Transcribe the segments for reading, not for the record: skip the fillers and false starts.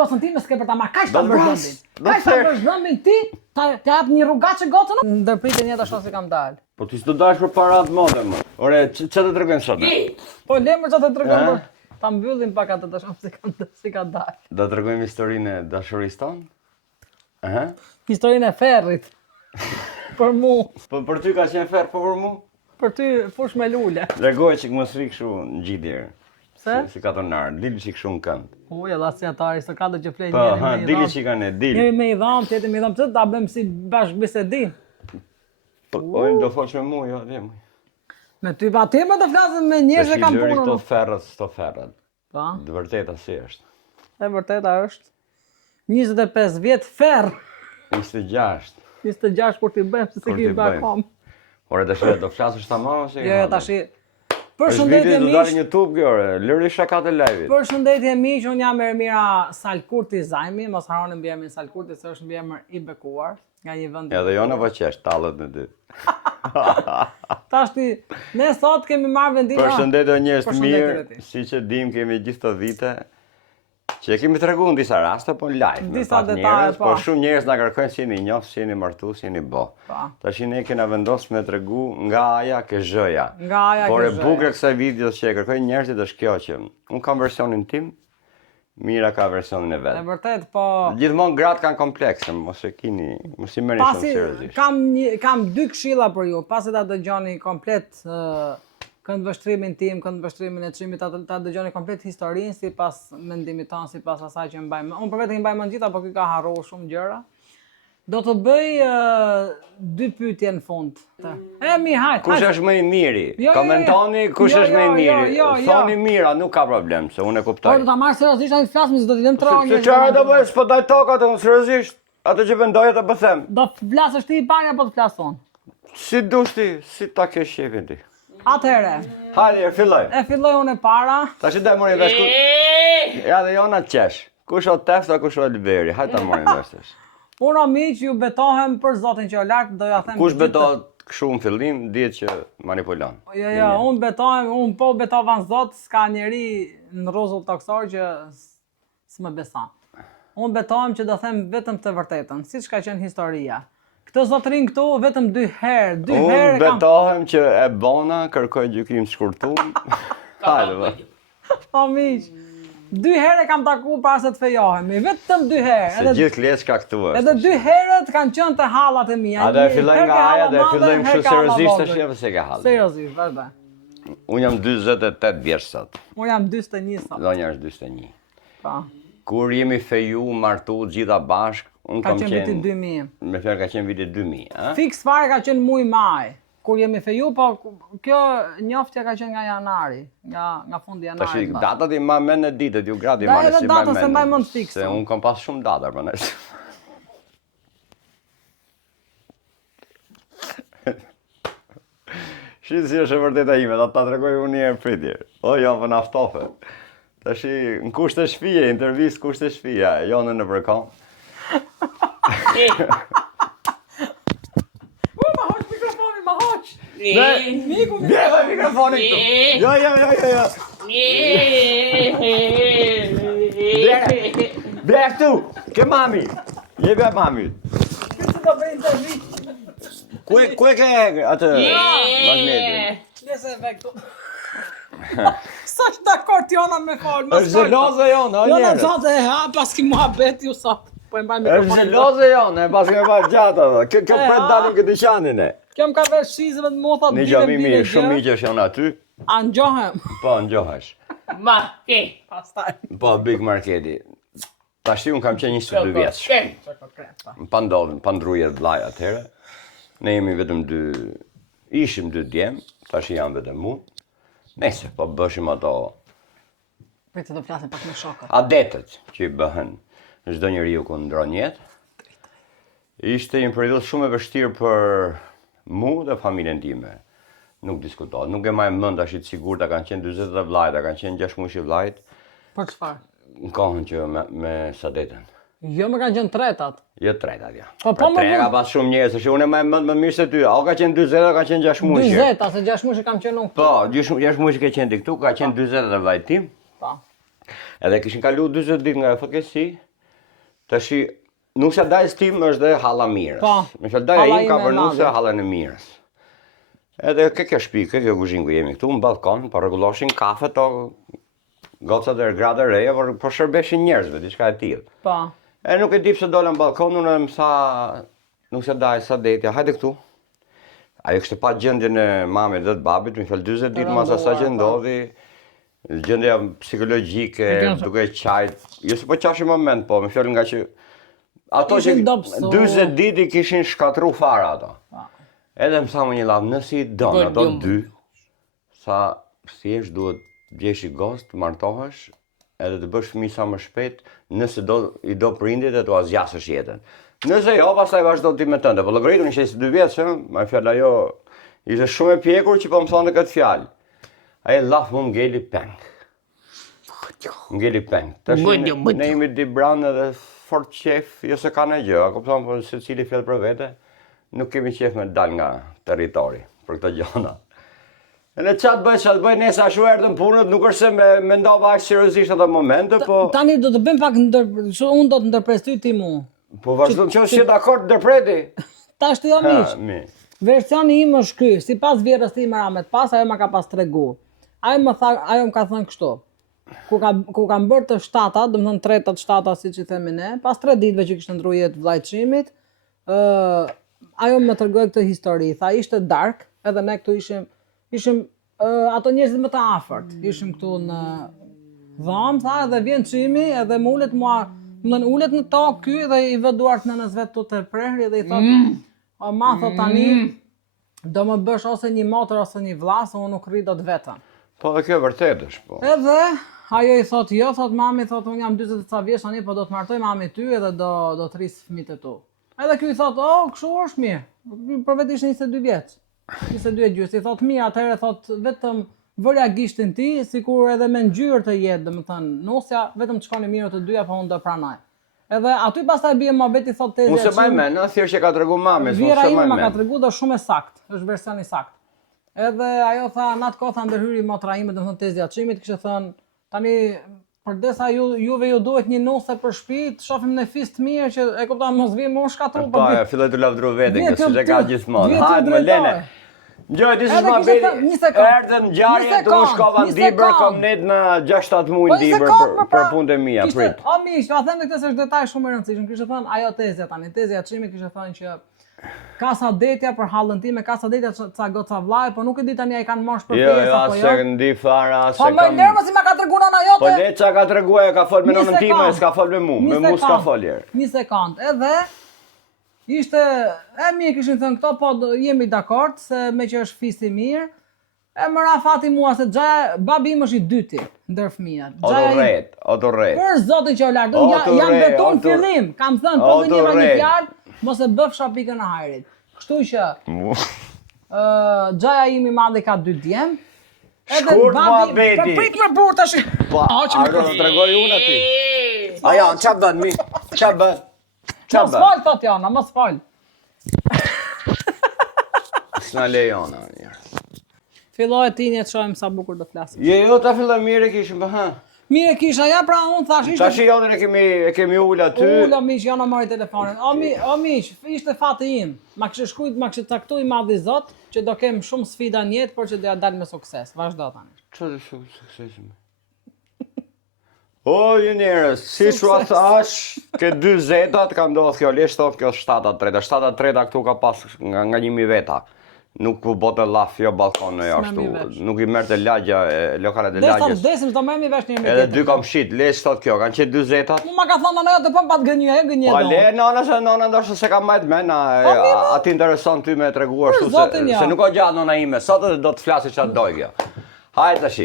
gocën time s'ke për ta marrë kaq ta bësh dhëmbin. Kaq ta bësh dhëmbin ti, ta jap një rrugaçe gocën. Ndërpritjen jeta ashtu si kam dalë. Po ti s'do dash për para të mode më. Ore, ç'a të tregojmë sot? Po lemër ç'a të tregojmë. Ta mbyllim pak atë tash si ka dalë. Do të tregojmë historinë e dashurisë tonë? Aha. Historinë e ferrit. Për mu. Po për ty ka qenë ferr, po për mu? Për ty fush me lule. Largoje që mos ri kështu në gjidjer. Pse? Si katonar, dili që kështu në kënd. Uj, edhe si atari, së ka të që flej Po, njëri ha, me i dili dhamë. që ka ne, dili. Njëri me i dhamë, tjetër me i dhamë, pse ta bëjmë si bashkë bisedin. Po, ojnë do folsh me mu, jo, dhe mu. Me ty pa ti më të flasën me njerëz që kanë lëri punën. këto ferrat. Pa, Dë vërteta si është. e vërteta është 25 vjet ferr, 26. 26 kur ti bëjmë, se Kur ki t'i bë bëjmë. akoma. Ore, tash do flasësh tamam ose? Jo, tash. Përshëndetje Përshëndetje do dalë miq. në YouTube kjo, ore. Lëri shakat e live-it. Përshëndetje miq, unë jam Ermira Salkurti Zajmi, mos harroni mbi emrin Salkurti, se është mbiemër i bekuar nga një vend. Edhe jo në vaqesh, tallet në dy. Tash ti, ne sot kemi marrë vendimin. Përshëndetje njerëz të Përshëndetje mirë, ti. siç e dim kemi gjithë këto vite. Që e kemi treguar në disa raste, po live. me Disa pak detaje, njerëz, po. po shumë njerëz na kërkojnë si jeni njoft, si jeni martu, si jeni bo. Pa. Tash ne kena vendosur me tregu nga aja ke zhëja. Nga aja Por ke e zhëja. bukur e kësaj videos që e kërkojnë njerëzit është kjo që unë kam versionin tim, Mira ka versionin e E vet. vërtet, po. Gjithmonë gratë kanë komplekse, mos i merrni shumë Pasi seriozisht. kam dy këshilla për ju, pasi ta dëgjoni komplet këndvështrimin tim, këndvështrimin e Çimit, ta dëgjoni komplet historinë sipas mendimit tonë, sipas asaj që mbajmë. Unë për vetë i mbaj mend gjitha, po ky ka harruar shumë gjëra. Do të bëj dy pyetje në fund. Mi, hajt. Kush është më i miri? Jo, Komentoni kush është më i miri. jo. Thoni Mira, nuk ka problem, se unë e Po kuptoj. do ta marr seriozisht ai flasmë, se do t'i lëm tronë. Se çfarë do bëj, s'po daj tokat unë seriozisht. Atë që vendoja të bëthem. Do të flasësh ti i pari apo të flas unë? Si dush ti, si ta ke shefin ti. Atëherë, Hajde, filloj. e filloj unë e para. Tash i daj mori vesh ku. Ja dhe jona qesh. Kush o tefta, kush o Elberi. Hajde ta morim vesh. Unë o miq, ju betohem për Zotin që o lartë, do ja them. Kush betohet kështu në fillim, dihet që manipulon. Jo, unë betohem, unë po betova në Zot, s'ka njeri në rrezull toksor që s'më beson. Unë betohem që do them vetëm të vërtetën, siç ka qenë historia. Këtë zotrin këtu vetëm dy herë Unë kam. betohem që e bona kërkoj gjykim të shkurtum. Hajde bë. O miq, dy herë e kam taku para se të fejohemi, vetëm dy herë. Se gjithë leçka këtu është. Edhe dy herët kanë qenë të hallat e mia. A do e filloj nga aja, do e fillojmë kështu seriozisht tash tash. apo se ka hall. Seriozisht, vazhdo. Unë jam 48 vjeç sot. Unë jam 41 sot. Zonja është 41. Pa. Kur jemi feju, martu, gjitha bashk, unë Ka kam qenë viti qenë 2000. me fjalë ka qenë viti 2000, a? Fiks fare ka qenë muaj maj. Kur jemi feju, po kjo njoftja ka qenë nga janari, nga fundi Tash janarit. datat i ma mend në ditët, ju gradi Da, marrë edhe si datën se mbaj mend fikse. Se unë kam pas shumë data për nëse. Shqit si është e vërteta ime, da ta tregoj unë një herë pritje. O, jo, për naftofe. Tash në kushte shpije, intervistë kushte shpija, jo në përkom. Ma hoq mikrofonin, ma hoq! Miku, bjeve mikrofonin këtu. Jo. Bje këtu, ke mami. Jebe mami. Këtë do bëj intervistë. Ku e ke atë magnetin? Nëse ve këtu. Sa është dakord jona me fol, Është xheloze jone, o Jona njerëz. zote ha pas ki muhabet ju sot. Po e mbaj Është mikrofonin. xheloze jone, pas ke pa gjatë atë. Kjo pret dalim këtë qanin e. Kjo më ka vesh shizëve të motha të Një gjë mirë, shumë mirë që është jona aty. A ngjohem. Po, ngjohesh. Pastaj. Po, Big Marketi. Tash unë kam qenë 22 vjeç. Pa ndodhën, pa ndruje vllaj atëherë. Ne jemi vetëm ishim dy djem, tash jam vetëm mu. Nëse, po bëshim ato Vetë do flasim pak me shokët. adetet që i bëhen çdo njeriu ku ndron jetë. Ishte një periudhë shumë e vështirë për mu dhe familjen time. Nuk diskutohet, nuk e maj mend tash të sigurt, kanë qenë 40 vllajt, kanë qenë 6 muaj vllajt Për çfarë? në kohën që me Sadetën. Jo më kanë qenë tretat. Jo tretat ja. Po, Për më tre ka pas shumë njerëz, se unë e maj mend më mirë se ty. A ka qenë 40, a ka qenë 6 muaj. 40, ose 6 muaj kam qenë unë. Po, 6 muaj ke qenë ti këtu, ka qenë 40 dhe vllajt tim. Po. Edhe kishin kalu 40 ditë nga fatkeqësi, Tashi, nusja dajës tim është dhe halla mirës. Po, Me fjalë daja halla im ka ime e për nusja madhe. hallën e mirës. Edhe kjo shtëpi, kjo kuzhinë ku jemi këtu, në balkon, po rregulloshin kafe to, gocat e grada e reja, po shërbeshin njerëzve, diçka e tillë. Po. E nuk e di pse dola në balkon, unë më tha, nusja dajë sa detja, hajde këtu. Ajo kishte pa gjendjen e mamit dhe të babit, më fjalë 40 ditë mas asaj që ndodhi. Gjendja psikologjike, duke qajt, jo se po qashim moment, po me fjalë nga që ato që 40 ditë i kishin shkatru fara ato. Edhe më tha më një lavë, nësi i donë ato dy, sa thjesht duhet bjesh i gost, martohesh, edhe të bësh fëmijë sa më shpejt, nëse i do prindit e të azjasësh jetën. Nëse jo, pastaj vazhdo ti me tënde, po llogaritur në 22 vjeç, më fjalë ajo ishte shumë e pjekur që po më thonë këtë fjalë. Ai laf më ngeli peng. Ngeli peng. Tash ne jemi di bran edhe fort qef, jo se ka në gjë, a kupton, po secili flet për vete, nuk kemi qef me dal nga territori për këto gjëra. Në çat bëj, nesa ashtu erdhën punët, nuk është se mendova aq seriozisht ato momente, po Tani do të bëjmë pak unë do të ndërprestoj ti mu. po vazhdo të qesh dakord ndërpreti. Tash ti do miq. Versioni im është ky, sipas vjerrës tim Ramet, pas ajo më ka pas tregu. Ajo më ka thënë kështu. Ku kam bërë të shtata, do të thënë tretat shtata siç i themi ne, pas 3 ditëve që kishte ndruar jetë vllajçimit, ajo më tregoi këtë histori. Tha ishte dark, edhe ne këtu ishim ato njerëzit më të afërt. Ishim këtu në dham, tha, edhe vjen çimi, edhe më ulet mua, ulet në tokë ky dhe i vë duart nënës vet tu të prehri dhe i thotë, o ma thot tani, do më bësh ose një motër ose një vlla, se unë nuk rri dot vetëm. Po dhe kjo vërtet është, po. Edhe ajo i thot jo, thot mami, thot unë jam 40 ca vjeç tani, po do të martoj mami ty edhe do të rris fëmijët e tu. Edhe ky i thot, "Oh, kështu është mirë." Për vetë ishte 22 vjeç. 22 e gjysmë. I thot, "Mirë, atëherë thot vetëm vërja gishtin ti, sikur edhe me ngjyrë të jetë, domethënë, nusja vetëm të shkoni mirë të dyja, po unë do pranoj." Edhe aty pastaj bie mohabeti thot tezja. Unë se maj men, thjesht që ka tregu mami, Vjera ime ma ka tregu dhe shumë e sakt, është versioni sakt. Edhe ajo tha, në atë kohë tha ndërhyri motra ime, domethënë tezja çimit, kishte thënë, tani përdesa juve ju duhet një nuse për shtëpi, të shohim në fis të mirë që e kupton mos vjen më shkatru. Po, filloi të lavdëro veten, kjo siç e ka gjithmonë. Hajde më lene. Gjoj, this is my baby. Erdhën ngjarje të u shkova në Dibër, kom net në 6-7 muaj në Dibër për punët e mia, prit. O miq, ta them këtë se është detaj shumë i rëndësishëm. Kishte thënë ajo tezja tani, tezja çimit kishte thënë që ka sa detja për hallën time, ka sa detja ca goca vllaj, po nuk e di tani ai kanë marrë për pjesë apo jo. Jo, se ndi fara, se kam. Po më nervos si ma ka treguar nana jote. Po le çka ka treguar, ka fol me nonën time, s'ka fol me mua, me mua s'ka fol herë. Një sekond. Edhe ishte mirë kishin thënë këto, po jemi dakord se me që është fisi mirë. E më ra fati mua se Xhaja, babi im është i dyti ndër fëmijët. Odorret. Për zotin që o lartë, jam beton në fillim, kam thënë po gënjeva një fjalë, mos e bëfsha pikën e hajrit. Kështu që Xhaja im i madh ka 2 djem. Shkurt muhabeti. Prit me burr tash. Po, a do të tregoj unë aty? A janë, ç'a bën mi? Ç'a bën? Mos fal thot Jana, mos fal. S'na lejon një. Filloi ti një të shohim sa bukur do flasim. Jo, ta filloj mirë kishim, ha. Mirë kisha, ja pra unë thash ishte. Tash jonën e kemi ul aty. Ula miq, Jana mori telefonin. O miq, ishte fati im. Ma kishte shkruajt, ma kishte caktuar i madhi Zot që do kem shumë sfida në jetë, por që do ja dal me sukses. Vazhdo tani. Çfarë suksesim? O, ju njerëz, si shua thash, ke 2 zetat ka ndodhur kjo, lesh thot kjo 7-3. 7-3 këtu ka pas nga 1000 veta. Nuk u bote laf, jo balkon në jashtu. Nuk i merrte lagja, lokalet e lagjes. Desim do merrni vesh një herë. Edhe 2 komshit, lesh thot kjo, kanë qenë 2 zetat. Mu ma ka thonë nana jote po pat gënjë, e gënjë. Po le nona ndoshta se ka mbajt mend, a ti intereson ty me treguar ashtu se nuk ka gjatë nona ime, sot do të flasë çfarë doj kjo. Hajde tash.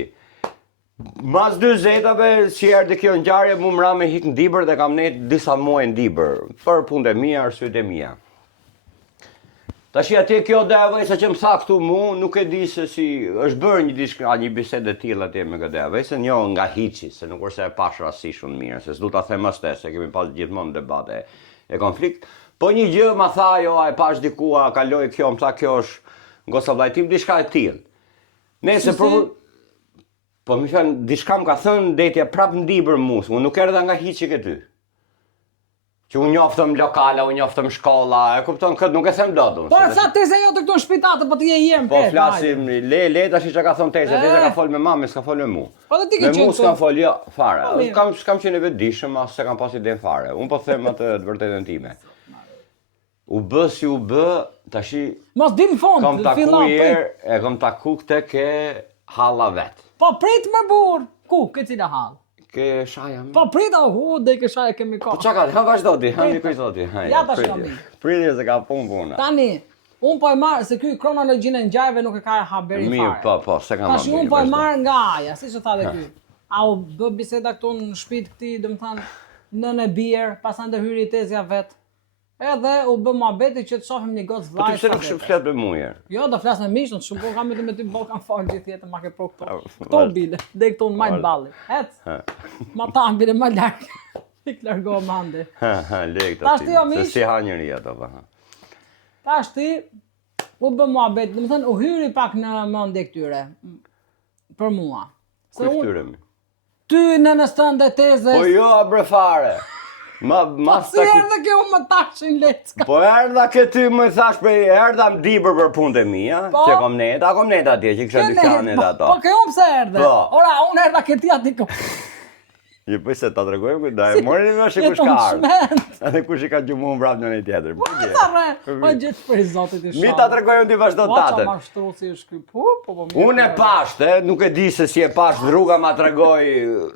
Mas 2 zetave që erdhi kjo ngjarje, mu mra me hik në Dibër dhe kam net disa muaj në Dibër për punët e mia, arsyet e mia. Tash atje kjo Devajsa që më tha këtu mu, nuk e di se si është bërë një bisedë e tillë atje me Devajsën, jo nga hiçi, se nuk është e pash rastësisht shumë mirë, se s'du ta them as se kemi pas gjithmonë debate e konflikt. Po një gjë më tha jo, e pash diku, a kaloi kjo, më tha kjo është goca vllajtim, diçka e tillë. Nëse po më thënë diçka më ka thënë detja prap në Dibër mua, unë nuk erdha nga hiçi ke ty. Që unë njoftëm lokale, unë njoftëm shkolla, e kupton këtë nuk e them dot unë. Po sa ti se jo të këtu në shpitatë, po ti je jemi. Po flasim, le tash që ka thonë Teza, Teza ka fol me mamën, s'ka fol me mua. Po ti ke Me mua s'kam fol jo fare. Po, S'kam qenë vetëdijshëm, as se kam pas iden fare. Unë po them atë të vërtetën time. U bë si u bë, tashi mos dim fond, kam taku e kam taku këtë ke halla vet. Po prit më burr. Ku, ke cila hall? Ke shaja. Po prit dhe ke shaja kemi Po kohë. çka ka, ha vazhdo ti, ha mi kujtoti. Ja tash kam. Priti se ka puna. Tani, un po e marr se ky kronologjinë e ngjarjeve nuk e ka haberi fare. Mirë, po, se kam. Tash un po e marr nga aja, siç e tha dhe ky. A u bë biseda këtu në shtëpi këtij, domethënë nën e bir, pastaj hyri Tezja vet. Edhe u bë muhabeti që të shohim një gocë Po vllaj. ti pse nuk flet me mua? Jo, do flas me miq, në shumë kam me ty bokan fal gjithë jetën ma ke pro këto. Këto bile, dhe këto në majt balli. Ec. Ma ta bile më larg. Ik largo mande. Le këtë. Tash ti o miq. Se si ha njëri ato pa. Tash ti u bë muhabet, domethënë u hyri pak në mendje këtyre. Për mua. Se Këtyre. ty në stande Tezës. Po jo, bre fare. Si erdhe ke unë më tashin lecka. Po erdha ke ty më thash erdha më dibër për punët e mia, që kom net atje që kisha dyqanet ato. Po ke unë pse erdhe? Po. Ora, unë erdha ke ti aty ko. Je po se ta tregoj ku daj, mori më vesh kush ka ardhur. Edhe kush i ka gjumë vrap në një tjetër. Po ta po gjithë për Zotit i shoh. Mi ta tregoj unë ti vazhdo tatën. Po mashtruci është ky. Po. Unë e pash, nuk e di se si e pash, rruga ma tregoj.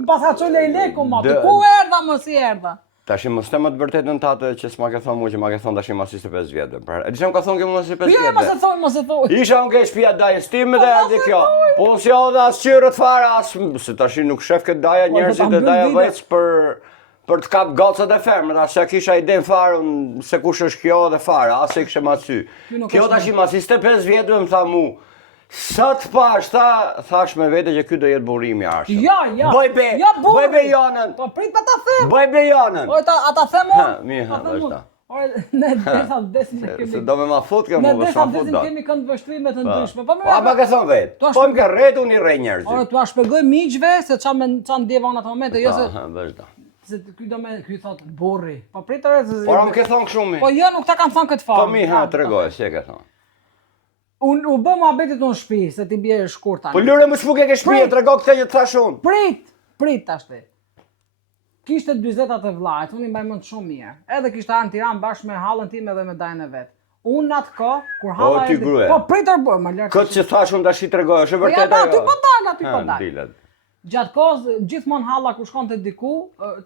Pas ka çoj leku më. Ku erdha më si erdha? Tash mos them të vërtetën tatë që s'ma ke thonë mua që ma ke thonë tash mas 25 vjetë. Pra, e dishem ka thonë ke mua 25 vjetë. Jo, mos e thoj. Isha unë ke shtëpia dajës time dhe erdhi kjo. Po si edhe as qyrët fare as se tash nuk shef këtë daja njerëzit e daja vec për të kap gocat e femrat, as se kisha iden fare se kush është kjo dhe fare, as se kishe macy. Kjo tash mas 25 vjetë më tha mu. Sa të pash, thash me vete që ky do jetë burimi arshëm. Ja. Bëj be jonën. Po prit pa ta them. Bëj be jonën. O ata them unë. Mirë, vazhdo. Ore, ne desim ne kemi. Se do me ma fut kjo më Ne shumë fut do. kemi kënd vështrime të ndryshme. Po Po ama ke thon vet. Po më ke rret unë i rrej njerëzit. Ore, tu a shpjegoj miqve se ç'a ndjeva në atë moment, jo se vazhdo. se ky thot burri. Po pritore se. Po më ke thon kështu mi. Po jo, nuk ta kam thënë këtë fare. Po mi tregoj, si e ke thon. Unë u bë muhabetit në shtëpi, se ti bje shkurt tani. Po lëre më shpuk e ke shtëpi, trego këtë që të thash unë. Prit tash ti. Kishte 40 të vllajt, unë i mbaj mend shumë mirë. Edhe kishte ardhur në Tiranë bashkë me hallën time edhe me dajën e vet. Unë atë kohë kur halla po pritor bër, më lart. Këtë që thash unë tash i tregoj, është vërtet ajo. Ja, ti po dal, aty po dal. Gjatë kohës gjithmonë halla kur shkonte diku,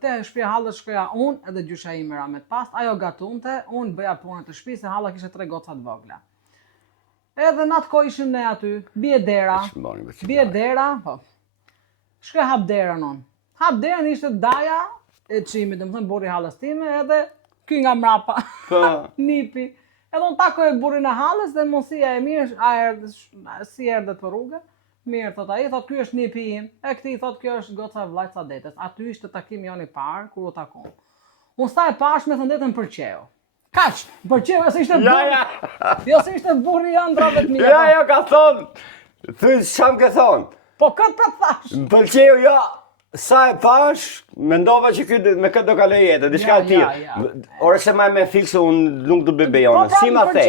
te shtëpia hallës shkoja unë edhe gjysha ime ramet pas, ajo gatunte, unë bëja punën të shtëpisë, se halla kishte 3 goca të vogla. Edhe në atë kohë ishim ne aty, bie dera, po. Shkoj hap derën on. Hap derën ishte daja e çimit, domethënë burri hallës time edhe ky nga mrapa. Po. Nipi. Edhe unë takoj burrin e hallës dhe mosia e mirë, si erdhet për rrugë. Mirë, thot ai, thot ky është nipi im. E këtij thot kjo është goca e vllajt Sadetës. Aty ishte takimi jon i parë kur u takon. Unë sta e pash me thëndetën përqeu. Kaq, përqeu se ishte burri. Jo se ishte burri i ëndrave të mia. Ja, ka thon. Thuaj çam ke thon. Po këtë për thash. Pëlqeu, ja. Sa e pash, mendova që me këtë do kaloj jetën, diçka e tillë. Ore se më me fikse unë nuk do bëj bejonë. Si ma the?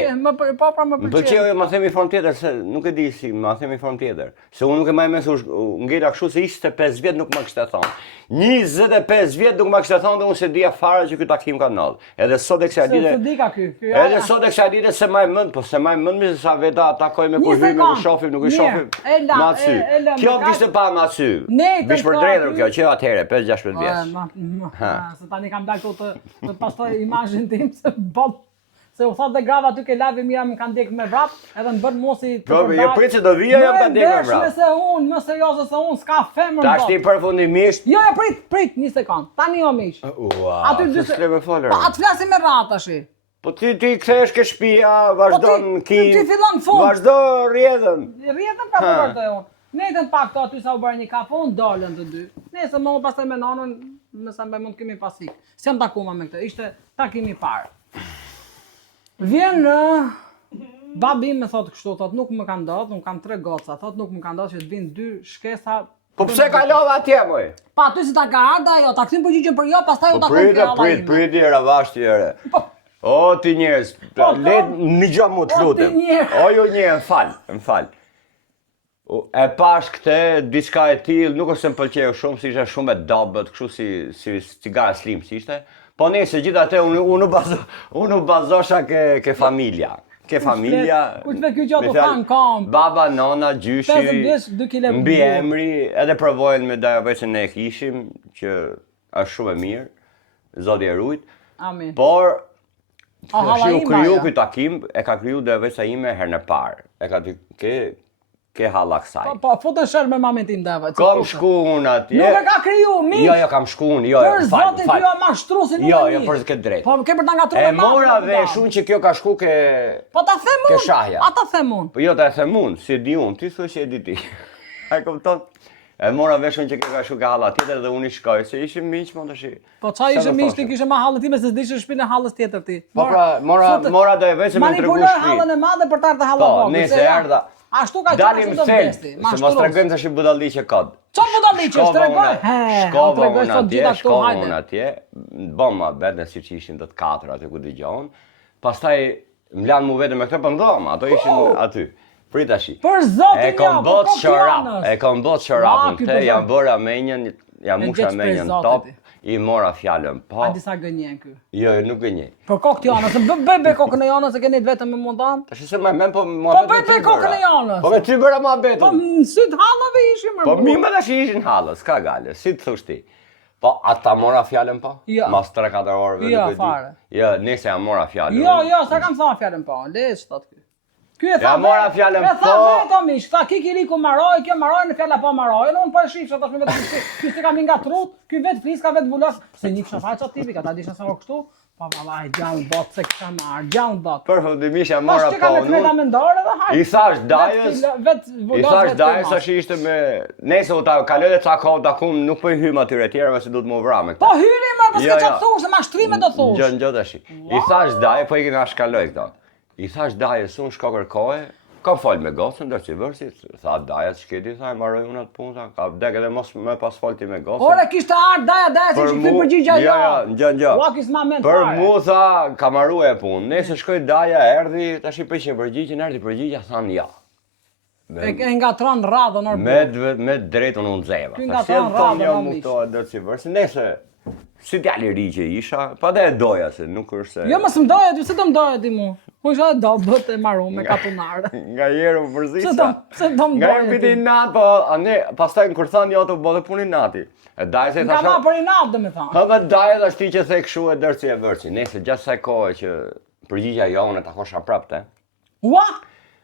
Po pra më pëlqeu. Pëlqeu, ma themi formë tjetër se nuk e di si, ma themi formë tjetër. Se unë nuk e mbaj mend se ngela kështu se 25 vjet nuk më kishte thonë. 25 vjet nuk më kishte thonë dhe unë se dia fare që ky takim ka ndodhur. Edhe sot e kësaj dite. Se di ka ky. Edhe sot e kësaj dite se më mend, po se më mend me sa veta takoj me kur hyj me kur shohim, nuk e shohim. Macy. Kjo kishte pa macy. Bish për drejtën kjo që atëherë 5-16 vjeç. Se tani kam dalë këtu të pastoj imazhin tim se bot. Se u thot dhe grava aty ke live mira më kanë ndjek me vrap, edhe më bën mosi të përballë. Po, jo prit se do vija jam kanë ndjek me vrap. Nëse unë, më serioze se unë s'ka femër. Tash ti përfundimisht. Jo, prit, një sekond. Tani jo miq. Aty dy se me folër. Po atë flasim me radh tash. Po ti kthehesh ke shtëpia, vazhdon Ti fillon fund. Vazhdo rrjedhën. Rrjedhën pra po vërtoj unë. Netën pak këto aty sa u bërë një kafe, unë dolën të dy. Nëse më pastaj me nanën, nëse më mund kemi pasik. S'jam takuar me këtë. Ishte takimi i parë. Vjen babi më thotë kështu, thotë nuk më ka ndodhur, un kam 3 goca, thotë nuk më ka ndodhur që të vinë 2 shkesa Po pse kalova atje moj? Pa aty si ta ka ardha ajo, ta kthim përgjigjen për jo, pastaj u takon ke halla ime. Prit era vashti ere. O ti njerëz, le një gjë mu të lutem. O ju një, më fal. E pash këtë diçka e tillë, nuk është se më pëlqeu shumë, si ishte shumë e dobët, kështu si cigare slim si ishte. Po nëse gjithatë unë bazosha ke familja. Ke familja. Kur të ky gjatë kanë kam. Baba, nona, gjyshi. 2 kg. Mbi emri, edhe provojnë me diabetin e kishim, që është shumë e mirë. Zoti e ruajt. Amin. Por u kriju ky takim, e ka kriju diabetesa ime herën e parë. E ka ke halla kësaj. Po, futën shër me mamin tim dava. Kam shku unë atje. Nuk e ka kriju, miq. Jo, kam shku unë, jo. Për zotin ty o mashtrusin unë. Jo, për këtë drejt. Po, ke për ta ngatruar me mamin. E mora vesh unë që kjo ka shku ke Po ta them unë. Ke shahja. Ata them unë. Po jo ta them unë, si di unë, ti thua që e di ti. A kupton? E mora vesh unë që kjo ka shku ke halla tjetër dhe unë i shkoj, se ishim miq më tash. Po çfarë ishte miq ti kishe ma hallën time se s'dishe shpinën e hallës tjetër ti. Po pra, mora do e vesh me tregu shtëpi. Manipuloj hallën e madhe për ta ardhur hallën vogël. Po, nëse erdha. Ashtu ka qenë dalim thel, se mos tregojmë tash budalliqe kod. Çfarë budalliqe tregoj? Shkova unë atje, bëma vetëm siç ishin të katër aty ku dëgjon. Pastaj më lan mu vetëm me këtë pëndom, ato ishin aty. Prit tash. Për zotin e kam bot shorapën, te jam bëra menjen, jam musha menjen top. I mora fjalën po. A disa gënjen ky? Jo, nuk gënjej. Për kokë janës, bëj kokën e janës se keni vetëm me montan. Tash se më po bëj kokën e janës. Po me ty bëra mohabet. Po syt hallave ishin më. Po mi më tash ishin hallës, ka gale, si të thosh ti. Po ata mora fjalën po? Mas 3-4 orëve. Jo, fare. Jo, nëse ja mora fjalën. Jo, sa kam thënë fjalën po. Le shtat ky. Ky e tha. Ja mora fjalën po. E tha vetëm mish, tha kikiriku maroj, kjo maroj në fjala po maroj. Unë po e shifsha tash me vetë ky se kam ngatrut, ky vet fliska vet vulos, se një kisha faqja tipike, ata dishin se kështu. Po vallai gjallë bot se kisha marr, gjallë bot. Përfundimisht ja mora po. I thash Dajës, tash ishte me nëse u ta kaloj të ca kohë takum, nuk po I hym atyre tjerëve se duhet më vrame. Po hyri më, po s'ka çfarë thosh, se mashtrime do thosh. Gjë tash. I thash Dajë, po I kena shkaloj këto. I thash Dajës, unë shko kërkoje, kam fol me gocën, ndërsi vërsi, tha Daja ç'keti, tha marroj unë atë punë, ka vdek edhe mos më pas folti me gocën. Ora kishte ardh Daja se ishte kthy përgjigja jo. Jo. Ua kis moment fare. Për mua tha, ka marruar punë. Nëse shkoi Daja, erdhi, tash I pëlqen përgjigjen, erdhi përgjigja, than ja. E ngatron radhën orë. Me drejtën unë nxeva. Ky ngatron radhën jo muftohet ndërsi vërsi. Nëse si djalë I ri që isha, pa dhe e doja se nuk është se... Jo, mos më doja ty, se do më doja ti mu. Po isha e do, bët e marru me kapunarë. Nga jero përzisa. Se do më doja ti. Nga jero piti I natë, po ane, pastaj në kur thanë jo të bëdhe puni nati. E daj se thasha... Nga ma për I natë, dhe me thanë. Dhe daj edhe shti që the këshu e dërci e vërci. Nese gjatë saj kohë që përgjigja jo, unë e takosha prapte. Ua?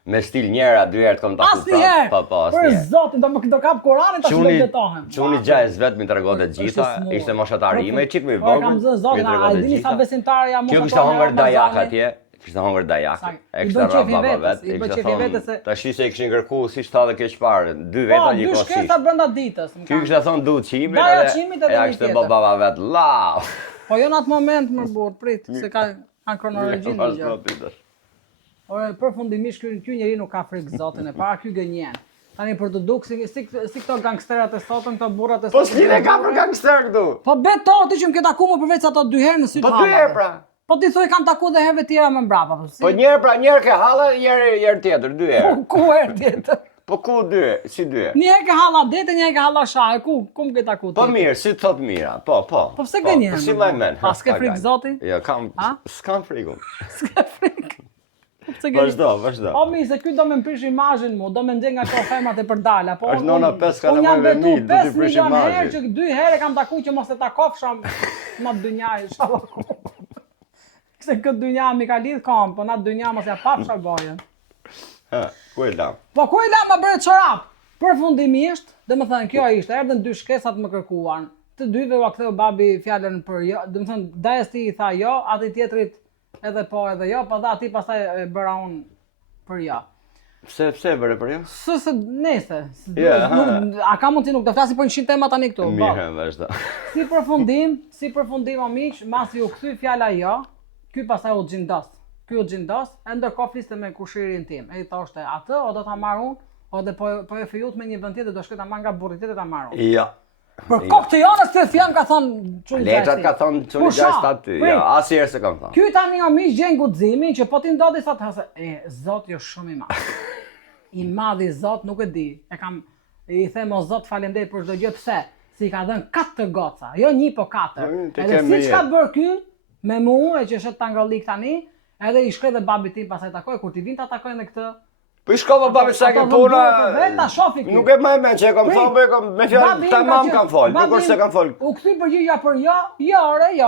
Me stil njëra, 2 herë të kom taku prapë. Për zotin, do kap Koranin tash do betohem. Quni gjajës vetë mi të regote gjitha, ishte moshatari ime, qik me I vogël. Kam zënë zotin, a dini sa besimtarë jam kjo kishte hongër dajak atje, kishte hongër dajak, e kishte rrë baba vetë, e kishte thonë, tash se I kishin kërku si shta dhe keq parë, 2 veta një kosisht. 2 shkesa brenda ditës. Kjo kishte thonë du qimin edhe ja kishte bë baba vetë, lau. Po jo në atë moment më burr, prit, se ka kronologjinë një gjë. Ore, përfundimisht ky njeri nuk ka frikë zotin e para, ky gënjen. Tani për të duk si këto gangsterat e sotëm, këto burrat e sotëm. Po s'kine ka për gangster këtu. Po beto ti që më ke taku më përveç ato 2 herë në syt hallave. Po 2 herë pra. Po ti thoj kam taku dhe herëve tjera më mbrapa. Po njëherë ke halla, njëherë tjetër, 2 herë. Ku herë tjetër? Po ku 2, si 2? Një herë ke halla dete, një herë ke halla shahe, ku më ke taku ti? Po mirë, si thot mira, po. Po pse gënjen? Po si vajmen. A s'ke frikë zoti? Jo, s'kam frikun. S'ke frikë. Vazhdo. O mi, se ky do me më prish imazhin mu, do me nxjerr nga këto femrat e përdala. Po është nona 5 kalamajve mi, do t'i prish imazhin. Unë jam që 2 herë kam taku që mos e takofsha në dynjaj, inshallah. Se këtë dynja mi ka lidh kam, po në dynja mos ja pafsha gojën. Ku e lam? Po ku e lam më bëre çorap? Përfundimisht, domethënë kjo ishte, erdhën 2 shkesat më kërkuan. Të dyve u ktheu babi fjalën për jo, domethënë Dajes ti I tha jo, atë tjetrit edhe po edhe jo, po dha ati pastaj e bëra unë për jo. Pse bëre për jo? Se nese. A ka mundsi nuk të flasi për 100 tema tani këtu. Mirë, vazhdo. Si përfundim o miq, masi u kthy fjala jo, ky pastaj u xhindos. Ky u xhindos, ndërkohë fliste me kushirin tim. Ai thoshte atë o do ta marr unë, Ode po e fejut me një vend tjetër do shkoj ta marr nga burri tjetër ta marr. Ja. Për kokë të janës të fjallë ka thonë çuni gjashti. Letrat ka thonë çuni gjashti aty. Ja, asnjëherë se kam thënë. Ky tani o miq gjen guximin që po ti ndodhi sot hase. Zoti është shumë i madh. I madh i Zot nuk e di. I them o Zot faleminderit për çdo gjë pse? Si ka dhënë 4 goca, jo 1 po 4. Edhe siç ka bërë ky me mua që është tangollik tani, edhe i shkret dhe babi tim pastaj takoj kur ti vin ta takojnë këtë. Po i shkova babi sa ke puna. Vetë shofi këtu. Nuk e më mend që e kam thënë me fjalë tamam kam fol, nuk është se kam fol. U kthy përgjigja për jo,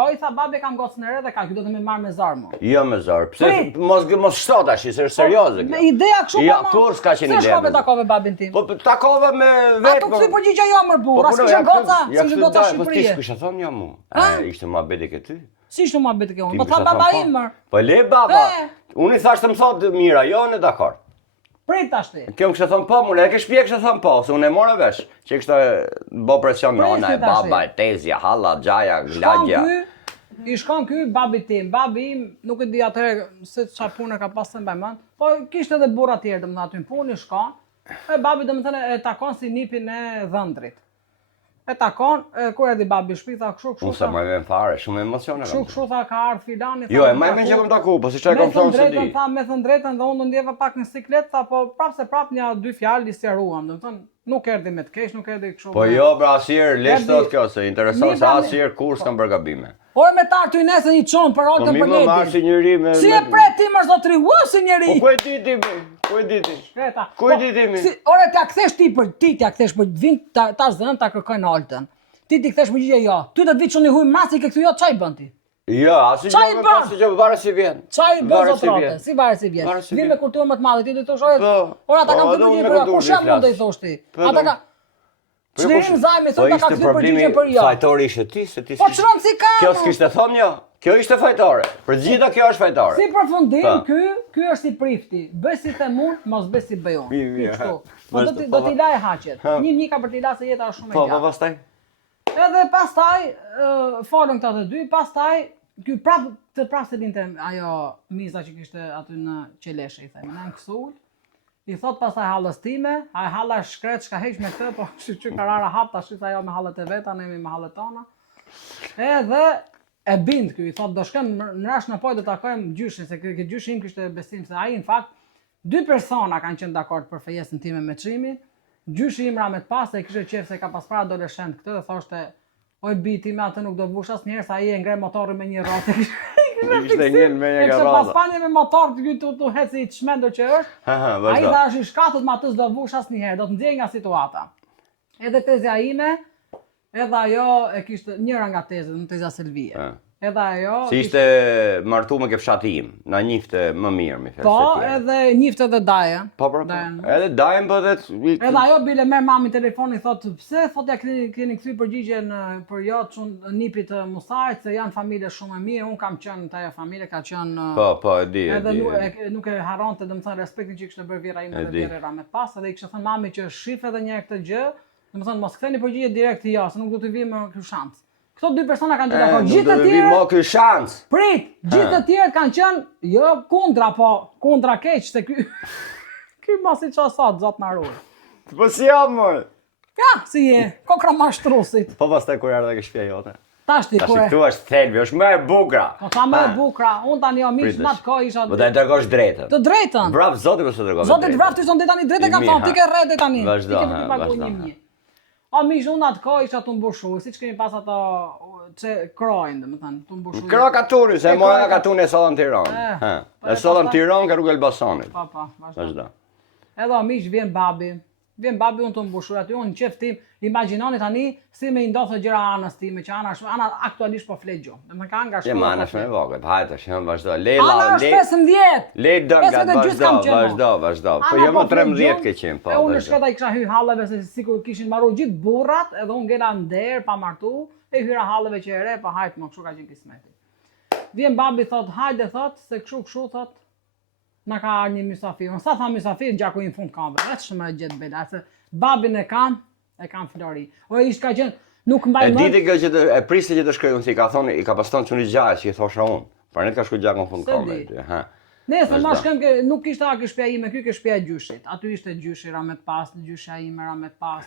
i tha babi kam gocën e re dhe ka ky do të më marr me zar mua. Jo me zar. Pse mos shto tash, se është serioze kjo. Me ideja kështu po. Ja, kur s'ka qenë ide. Se shkove takove babin tim. Po takova me vetë. Ato kthy përgjigja jo më burr, as kishte goca, si goca Po ti Shqipërie. s'kisha thonë jo mua. Ishte mohabet e ty. Si ishte mohabet e unë? Po tha baba im. Po le baba. Unë i thash të më thotë mira, jo në dakord. Prit tashti. Kjo më kështë thonë po, më e ke shpje kështë thonë po, se unë e morë vesh, që kështë bo presion me ona e baba, e tezja, halla, gjaja, glagja. I shkon ky babi tim, babi im nuk e di atëherë se çfarë punë ka pasur mbaj mend, po kishte edhe burra të tjerë domethënë aty në punë, i shkon. E babi domethënë e takon si nipin e dhëndrit. E takon, kur erdhi babi në shtëpi tha kështu. Unë sa më vjen fare, shumë emocione. Kështu tha ka ardhur filani. Jo, e më që kam taku, po siç e kam thonë se di. Tha me thënë drejtën dhe unë ndjeva pak në siklet, tha po prapë një 2 fjalë i sqaruam, domethënë nuk erdhi me të keq, nuk erdhi kështu. Po jo, pra asnjëherë lesh thot kjo se intereson se asnjëherë kur s'kam bërë gabime. Ore me ta ty nesër një çon për oltën për ledi. Po mi më si njëri me. Si e pret ti më zotri, si njëri. Po ku e di ti? Ku e di ti? Kreta. Ku e di ti? Ore t'ia kthesh ti për ti t'ia kthesh për vin ta zën ta kërkojnë oltën. Ti kthesh përgjigje jo. Ty do të vi çuni huj masi ke kthy jo çaj bën ti. Jo, asnjë gjë pas që varet si vjen. Çaj bën zotrote, si varet si vjen. Vin me kulturë më të madhe, ti do të thosh ora ata kanë përgjigje për jo, po shem mund të i thosh ti. Ata ka Çlirim zajmi thonë ta ka kthy përgjigje për jo. Fajtori ishte ti, se ti. Po çron si ka. Kjo s'kishte thonë jo. Kjo ishte fajtore. Për gjitha kjo është fajtore. Si përfundim, ky është si prifti. Bëj si them unë, mos bëj si bëj unë. Kështu. Po do t'i laj haqet. Një ka për t'i lasë jeta është shumë e gjatë. Po pastaj. Edhe pastaj folën këta të dy, pastaj ky prapë se dinte ajo miza që kishte aty në qeleshe, i themi, në kësul. I thot pastaj hallës time, ai halla shkret, çka heq me këtë, po që karara hap tash ajo me hallet e veta, ne me hallet tona. Edhe e bind ky, i thot do shkojmë në rash në poj do takojmë gjyshin, se ky gjyshi im kishte besim se ai në fakt 2 persona kanë qenë dakord për fejesën time me çimin. Gjyshi im ramet pas se kishte qef se ka pas para adoleshent këtë dhe thoshte oj biti me atë nuk do vush asnjëherë sa ai e ngre motorin me një rrotë. Kishte ngel me një garrada. Pas Spanje me motor tu heci i çmendur që është. Ai thash i shkatët me atë s'do vush asnjëherë, do të nxjerr nga situata. Edhe tezja ime, edhe ajo e kishte njëra nga tezet, në teza Selvia. Edhe ajo si ishte martu me ke fshati im, na njifte më mirë me fjalë. Po, edhe njifte edhe Daja. Po. Edhe Dajen po edhe. Edhe ajo bile merr mami telefonin thotë pse thotë ja keni kthy përgjigjen për jo çun nipit të Musait se janë familje shumë e mirë, un kam qenë te ajo familje ka qenë. Po, e di. Edhe nuk e harronte domethënë respektin që kishte bërë vira ime dhe vira me pas, edhe i kishte thënë mami që shif edhe një herë këtë gjë, domethënë mos ktheni përgjigje direkt jo, se nuk do të vi më ky shans. Këto 2 persona kanë qenë dakord. Gjithë të tjerë. Mo ky shans. Prit, gjithë të tjerë kanë qenë jo kundra, po kundra keq se ky mos i çon sot zot na ruaj. Po si jam më? Ja, si je, kokra mashtrusit. Po pastaj kur erdhe ke shtëpia jote. Tash ti kur. Tash këtu është thelbi, është më e bukur. Po sa më e bukur, un tani jo miq natë kohë isha. Po ta dërgosh drejtën. Të drejtën. Bravo zoti po të dërgoj. Zoti të vrap ti son deri tani drejtë kam thonë, ti ke rreth deri tani. Ti ke të paguaj 1000. A miq unë atë kohë isha të mbushur, siç kemi pas ato çe krojnë, domethënë, të mbushur. Kro katuri, se mora nga katuni e sollën Tiranë. E sollën Tiranë ka rrugë Elbasanit. Po, vazhdo. Edhe miq vjen babi unë të mbushur aty, unë qef tim, imagjinoni tani si me i ndodhë gjëra anës time, që ana aktualisht po flet gjumë. Dhe më ka nga shkolla. Ana është me vogël, hajde tash vazhdo. Ana është 15. Le vazhdo. Po jo më 13 ke qenë, po. Unë shkota i kisha hyr halleve se sikur kishin marrur gjithë burrat, edhe unë ngela nder pa martu, e hyra halleve që e re, pa hajt më kështu ka qenë kismeti. Vjen babi thot, hajde thot, se kështu thot. Na ka ardhur një mysafir. Sa tha mysafir gjaku i fund kambe. Vetëm më gjet bela, se babin e kam Flori. O ish ka qenë nuk mbaj më. E diti kjo që e priste që të shkruaj unë si ka thonë, i ka paston çuni gjallë që i thosha unë. Pra ne ka shkruaj gjakun fund kambe. Nëse ma shkem nuk ishte aq shtëpia ime, ky ke shtëpia e gjyshit. Aty ishte gjyshi Ramet Pas, gjyshja ime Ramet Pas,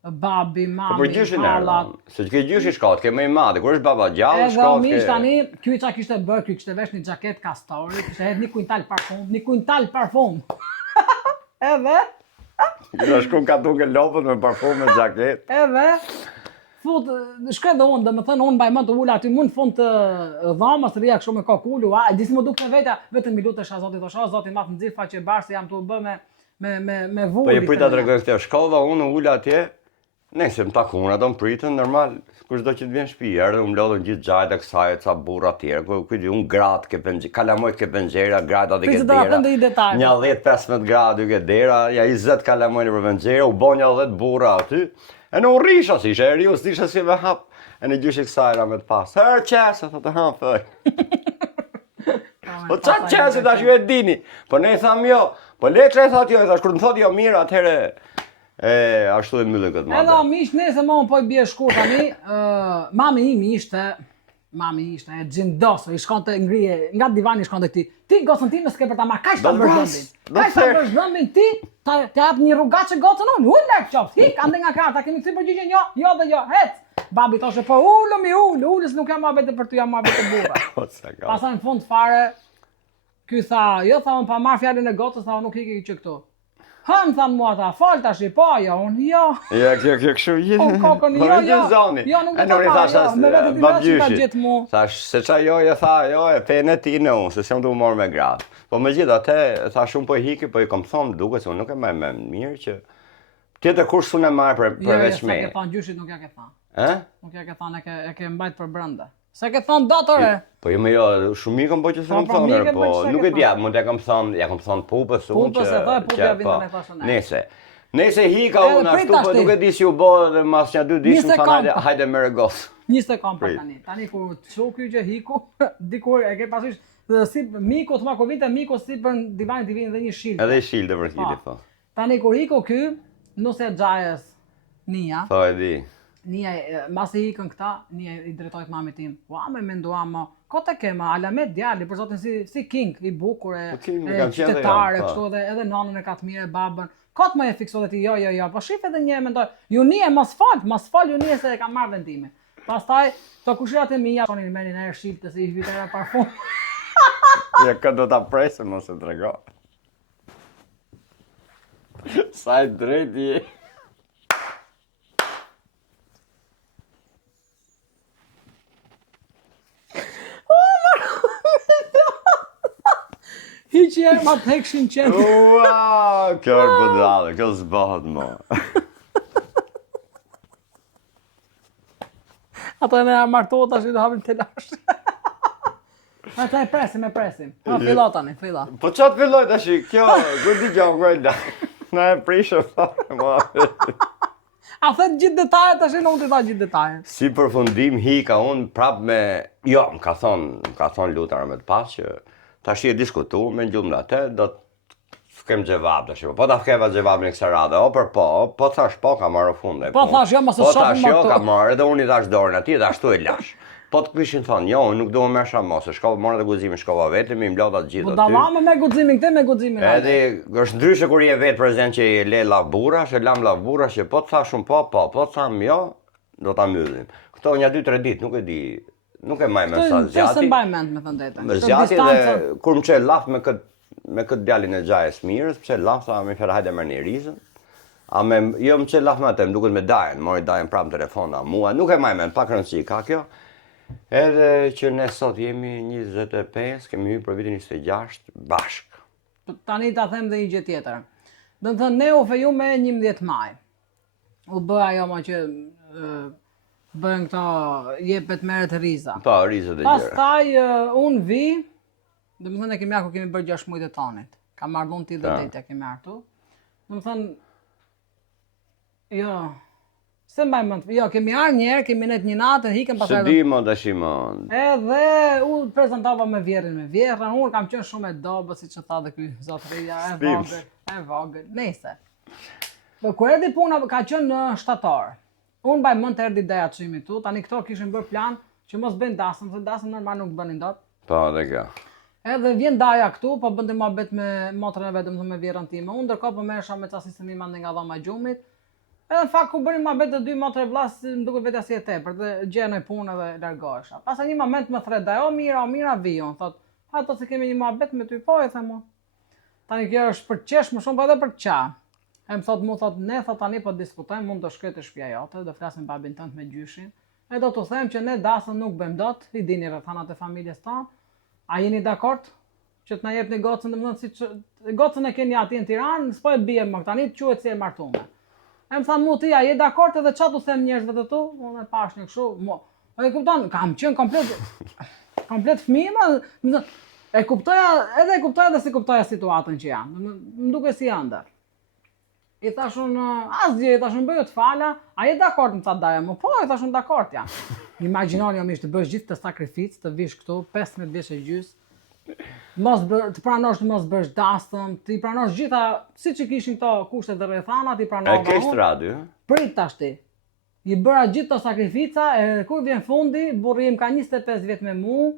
babi, mami, Për gjyshin hallat. se që ke gjyshi shkallët, ke më i madh, kur është baba gjallë Edhe shkallët mish ke. tani, ky çka kishte bërë, ky kishte vesh një xhaket kastori, kishte hedh një kuintal parfum. Edhe Do shkon ka duke lopët me parfum me xhaket. Edhe fut shkoj dhe unë, domethënë unë mbaj mend të ula aty mund në fund të dhomës rria kështu me kokulu, disi më dukte veta, vetëm i lutesh Zotit, thosh, Zoti ma të nxirr faqe bashkë, jam tu bë me Po vulli. e prita të regoj këtë shkolla, unë ula atje, nëse më takun, ato më pritën, normal, kushdo që të vjen shtëpi, erdhe më lodhën gjithë gjajt e kësaj, ca burra tjerë, kujti unë gratë ke penxhera, kalamojt ke penxhera, gratë aty ke dera. Një 10-15 gradë ke dera, ja 20 kalamojnë për penxhera, u bo një 10 burra aty. E në u risha, si ishe eriu, s'disha si me hap. E në gjyshi kësaj Ramet Pas. Herë qesë, thë të hapë, thëj. Po qatë qesë, tash ju e dini. Po ne i tham jo. Po le që e thot jo, thash kur më thot jo mirë, atëhere ashtu e myllën këtë madhe. Edhe mish nëse më po i bie shkurt tani, mami ishte e xhindoso, i shkonte ngrije nga divani shkonte këti. Ti gocën time s'ke për ta marr, kaq ta bësh dhëmbin. Kaq ta bësh dhëmbin ti, ta jap një rrugaçe gocën unë, ul lart qoft. Hik ande nga karta, kemi kthyer përgjigjen jo dhe jo, hec. Babi thoshe po ulës nuk jam abete për ty, jam abete burra. Pastaj në fund fare ky tha, jo tha unë pa marr fjalën e gocës, tha unë nuk iki që këtu. Më thanë mua ta, fal tash, po, jo, unë jo. Ja, kjo kështu Po kokën, jo, nuk do ta marr, me vetë ti që ka gjetë mu. Thash, se qa jo, e tha, jo, e pene ti në unë, se s'jam du morë me gratë. Po me gjithë atë, thash unë po i hiki, po i kom thonë duke, se unë nuk e maj me mirë që tjetër kur s'unë e marë përveç me. Jo, sa ke thonë gjyshit nuk ja ke thonë. Nuk ja ke thonë, e ke mbajt për brenda. Se ke thonë dotore? Po jo me jo, shumikën po që s'kam thonë, po nuk e dja, mund ja kam thonë pupës unë që... Pupës e thoi, pupëja vindën e thosën e. Nese hika unë ashtu, po nuk e di si u bo dhe mas një 2 ditë më thanë hajde me regos. 20 sekond për tani. Tani kur çu ky që hiku, dikur e ke pasysh si miku të makovite, miku si për divanin të vinë dhe një shilë. Edhe i shilë të vërkiti, po. Tani kur hiku ky, nuse xhajes Nia. Po e di. Nia, mas e ikën këta, Nia i drejtojt mamit tim. Ua, me mendua mo, kote kema, Alamet djali, për zotin si king, i bukur, e qytetare, kështu edhe nanën e ka të mirë, babën. Kote më e fikso dhe ti, jo, po shif edhe një e mendoj, ju Nia, mas fal ju Nia se e ka marrë vendime. Pastaj, të kushirat e mija, shonin menin e shilte se i vitera parfum. Ja, këtë do t'a presë, mos e të rego. Sa i drejti je. Hiqi e ma të hekshin qenë. Ua, kjo është bëdale, kjo zbohet mo. Ato e ne martohet ashtu të hapim të lash. Ata e presim. Fillo tani, fillo. Po qatë filloj të shi, kjo, ku di gjo ngojda. Na e prishë fare, mo. A thet gjithë detajet, tash nuk të tha gjithë detajet. Si përfundim hika unë prap me, jo, më ka thonë lutar me të pas që tash i e diskutu me gjumë atë, do të kem gjevab tash. Po ta keva gjevabin e kësaj radhe, po thash po ka marrë funde. Po thash jo, mos e shohim më këtu. Po tash jo ka marrë, edhe unë i thash dorën atij dhe ashtu e lash. Po të kishin thonë, jo, unë nuk do më merrsha mos, e shkova morë dhe guximin, shkova vetëm, i mblodha të gjithë aty. Po dallame me guximin këtë me guximin atë. Edhe është ndryshe kur je vetë prezant që i le lavburrash, e lam lavburrash, që po të thash unë po tham jo, do ta mbyllim. Këto një 2-3 ditë, nuk e di. Nuk e maj me sa zjati. Këtë se mbaj mend me thënë drejtën. Me zjati dhe kur më qe laf me këtë djalin e xhajes mirës, pse laf sa më fjalë hajde merrni rizën. Jo më qe laf me atë, më duket me Dajën, mori Dajën prapë telefon mua, nuk e maj mend, pak rëndësi ka kjo. Edhe që ne sot jemi 25, kemi hyrë për vitin 26 bashk. Tani ta them dhe një gjë tjetër. Do të thënë ne u feju me 11 maj. U bë ajo më që bën këto jepet merret riza. Po, rizat e gjëra. Pastaj un vi, domethënë kemi arku kemi bërë 6 muaj të tonit. Kam marrë ti dhe detë kemi artu. Domethënë jo. Se mbaj mend, jo, kemi arë një herë, kemi net një natë, hikëm pastaj. Se di më dashimo. Edhe u prezantova me vjerrin, unë kam qenë shumë e dobët, siç e tha dhe ky zotëria, e vogël, nëse. Po kur erdhi puna ka qenë në shtator. Unë mbaj mend të erdhi ideja çimit tu, tani këto kishin bërë plan që mos bëjnë dasëm, se dasëm normal nuk bënin dot. Po, dhe kjo. Edhe vjen daja këtu, po bënte mohabet me motrën e vet, domethënë me vjerrën time. Unë ndërkohë po merresha me ca sistemi mande nga dhoma e gjumit. Edhe në fakt ku bënim mohabet të dy motrë e vllas, më duket vetë si e tepër, dhe gjej në punë edhe largohesha. Pastaj një moment më thret daj, o mira vijon, thot, ato se kemi një mohabet me ty, po e them unë. Tani kjo është për qesh më shumë, po edhe për qa. E më thot, ne thot tani po diskutojmë, mund të shkoj te shtëpia jote, do flasim babin tënd me gjyshin. E do t'u them që ne dasën nuk bëjmë dot, i dini rrethanat e familjes tonë. A jeni dakord që t'na jepni gocën, domethënë si gocën e keni aty në Tiranë, s'po e bie më tani quhet si e martuar. E më thanë mu ti, a je dakord edhe qa t'u them njerëzve të tu? Unë e pash një kështu, e kupton, kam qenë komplet fëmijë, e kuptoja dhe si kuptoja situatën që jam, më duke si ëndër. I thashun, asgjë, i thashun bëju të fala, a je dakord më tha daja mu? Po, i thashun dakord jam. Imagjinoni jo mish të bësh gjithë të sakrificë, të vish këtu, 15 vjeç e gjys, të pranosh të mos bësh dastëm, të i pranosh gjitha, si që kishin këto kushtet dhe rrethana, të i pranova unë. E kesh radio? Prit tashti. I bëra gjithë të sakrifica, e kur vjen fundi, burri im ka 25 vjet me mu,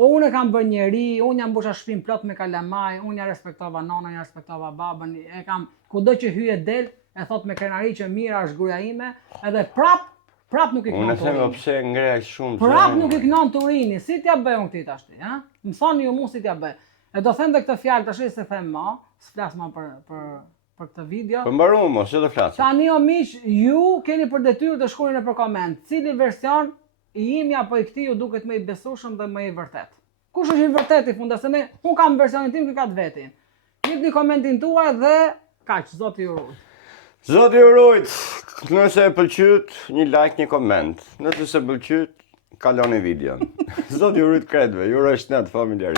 unë e kam bërë njeri, unë jam mbusha shtëpinë plot me kalamaj, unë ja respektova nonën, ja respektova babën, e kam kudo që hyje del, e thot me krenari që mira është gruaja ime, edhe prap nuk i kënon Unë Turini. them pse ngrej shumë. Prap nuk i kënon Turini, si t'ja bëj unë këti tashti, ha? Më thoni ju mu si t'ja bëj. E do them dhe këtë fjalë tash se them më, s'flas më për këtë video. Po mbaru mos, ç'do flas. Tani o miq, ju keni për detyrë të shkruani nëpër koment, cili version i imi apo i këtij ju duket më i besueshëm dhe më i vërtet. Kush është i vërtetë i fundit? Se unë kam versionin tim, ky ka të vetin. Jepni komentin tuaj dhe kaq, zoti ju ruaj. Zoti ju ruaj. Nëse e pëlqyet, një like, një koment. Nëse s'e pëlqyet, kaloni videon. Zoti ju ruaj kretëve, ju uroj shëndet familjarisht.